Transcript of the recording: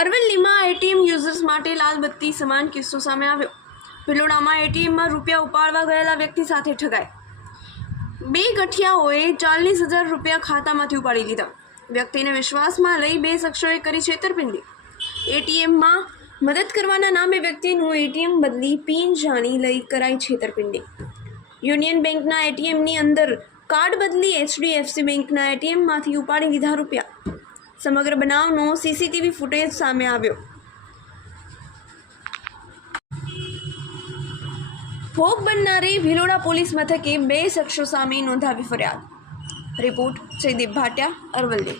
અરવલ્લીમાં ATM users માટે લાલબત્તી સમાન કિસ્સો સામે આવ્યો. ભિલોડામાં એટીએમમાં રૂપિયા ઉપાડવા ગયેલા વ્યક્તિ સાથે ઠગાઈ. બે ગઠિયાઓએ 40,000 રૂપિયા ખાતામાંથી ઉપાડી લીધા. વ્યક્તિને વિશ્વાસમાં લઈ બે શખ્સોએ કરી છેતરપિંડી. એટીએમમાં મદદ કરવાના નામે વ્યક્તિનું એટીએમ બદલી પિન જાણી લઈ કરાઈ છેતરપિંડી. યુનિયન બેંકના એટીએમની અંદર કાર્ડ બદલી HDFC બેંકના એટીએમમાંથી ઉપાડી લીધા રૂપિયા. સમગ્ર બનાવનો સીસીટીવી ફૂટેજ સામે આવ્યો. ભોગ બનનારી ભિલોડા પોલીસ મથકે બે શખ્સો સામે નોંધાવી ફરિયાદ. રિપોર્ટ જયદીપ ભાટિયા, અરવલ્લી.